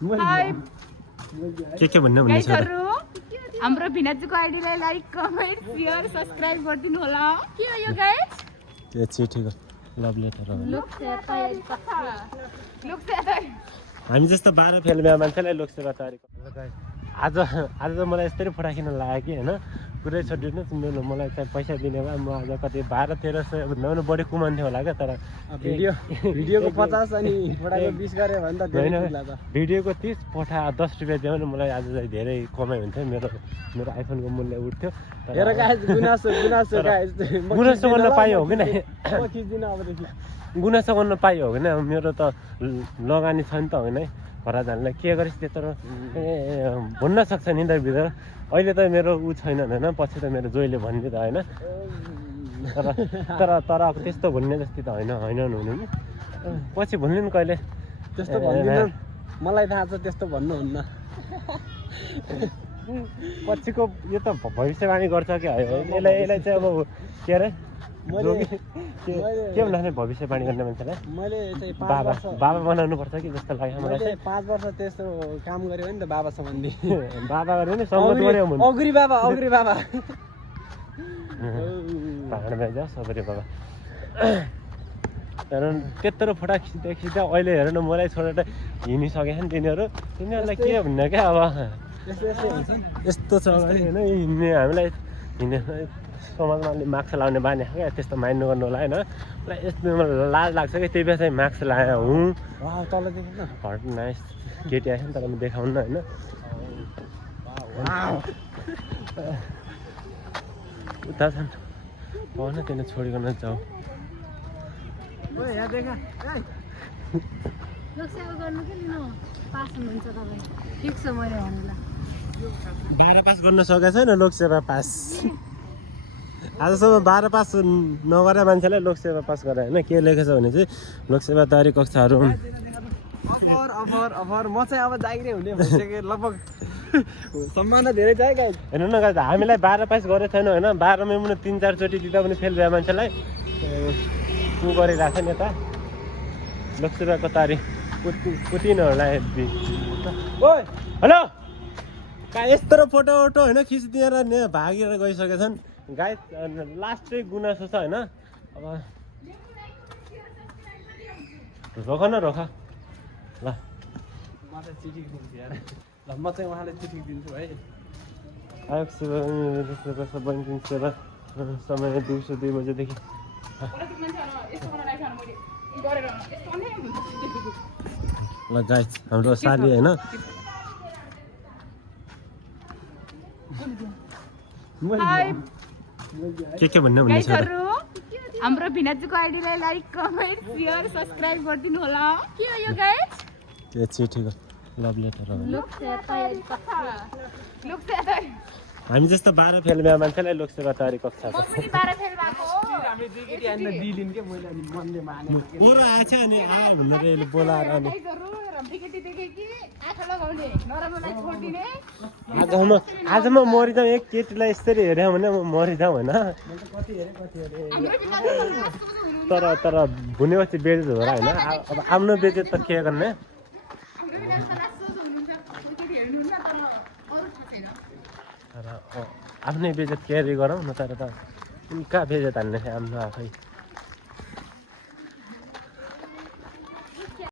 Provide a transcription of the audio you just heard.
हाय के भन्नु भन्ने छ हाम्रो भिनाजुको आइडीलाई लाइक कमेन्ट शेयर सब्स्क्राइब गरिदिनु होला के हो यो गाइस त्यो चिठीको लभ लेटर हो हामी जस्तो 12 फेल बिहा मान्छेलाई लोकसेवा तयारी आज त मलाई यस्तै फोटा किन लाग्यो कि हैन पुरै छोडिदिनुहोस् मलाई चाहिँ पैसा दिने भए म आज कति 12-1300 भन्दा पनि बढी कमान्थ्यो होला क्या तर भिडियोको 50 अनि फोटाको 20 गरे भने त धेरै होला त भिडियोको 30 फोटा 10 रुपैयाँ दियो भने मलाई आज चाहिँ धेरै कमाइ हुन्थ्यो मेरो आइफोनको मूल्य उठ्थ्यो हेर गाइस गुनासो गाइस गुनासो गर्न पाइयो हो किन म खिच्दिन अबदेखि गुनासो गर्न पाइयो हो किन मेरो त लगानी छ नि त होइन घरा जानलाई के गरिस् त्यत्रो भन्न सक्छ नि त भित्र अहिले त मेरो उ छैन हैन पछि त मेरो जोइले भन्ने त हैन तर त्यस्तो भन्ने जस्तै त हैन हुनु नि पछि भन्नु नि कहिले त्यस्तो भन्दिन मलाई थाहा छ त्यस्तो भन्नुहुन्न पछिको यो त भविष्यवाणी गर्छ क्या यसलाई चाहिँ अब के अरे के भन्दाखेरि भविष्यवाणी गर्ने मान्छेलाई मैले चाहिँ बाबा बनाउनु पर्छ कि जस्तो लाग्यो मलाई चाहिँ 5 वर्ष त्यस्तो काम गर्यो नि त बाबा सम्बन्धी बाबा गर्यो नि सङ्गत गर्यो भने अग्री बाबा भाँड भएछ सबरी बाबा हेर त्यत्रो फोटा खिच्दा अहिले हेर न मलाई छोडेर हिँडिसकेछ नि तिनीहरूलाई के भन्ने क्या अब यस्तो छ होइन हिँड्ने हामीलाई हिँड्ने समाजमा अलि मास्क लाउने बानी क्या त्यस्तो माइन्ड गर्नु होला होइन यस्तो मलाई लाज लाग्छ कि त्यही बेला चाहिँ मास्क लगाएर हुँ हट नाइस केटी आएछ नि तर म देखाउनु होइन उता छन् भन त्यसले छोडिकन जाऊ बाह्र पास गर्न सकेको छैन लोकसेवा पास आजसम्म 12 पास नगरे मान्छेलाई लोकसेवा पास गरे होइन के लेखेछ भने चाहिँ लोकसेवा तयारी कक्षाहरू अफर म चाहिँ अब जागिरै हुने भइसक्यो लगभग सम्मान धेरै छ है गाइस हेर्नु न गाइस हामीलाई 12 पास गरेको छैन होइन 12 मै पनि 3-4 चोटि दिँदा पनि फेल भए मान्छेलाई उ गरिरहेको छ नि त लोकसेवाको तयारी पुतिनहरूलाई ओइ हेलो का यस्तो फोटो होइन खिचिदिएर भागेर गइसकेछन् गाइस लास्ट चाहिँ गुनासो छ होइन अब रोक न रोक ल म चाहिँ चिठी दिन्छु यार ल म चाहिँ उहाँलाई चिठी दिन्छु है आयोग सेवा बैङ्किङ सेवा समय दिउँसो 2 बजेदेखि ल गाइस हाम्रो साली होइन हाय के भन्नु भन्ने छ हाम्रो भिनाजुको आइडीलाई लाइक कमेन्ट शेयर सब्स्क्राइब गरिदिनु होला के हो यो गाइस त्यो चिठीको लभ लेटर हो हामी जस्तो 12 फेल बिहा मान्छेलाई लोकसेवा तयारी कक्षा छ पनि 12 फेल भएको हो हामी दुई केटी आइन दिलिन के मैले अनि मनले माने ओरो आछ अनि आ भनेर यसले बोलाएर अनि टिकटी देखे कि आँखा लगाउने नराम्रोलाई छोड्दिने आज म मरिजाउँ एक केटीलाई यसरी हेऱ्यो भने म मरिजाउँ होइन तर भुनेपछि बेजेत हो र होइन अब आफ्नो बेजेत त के गर्ने आफ्नै बेजेत क्यारी गरौँ न तर त कहाँ बेजेत हान्ने आफ्नो आफै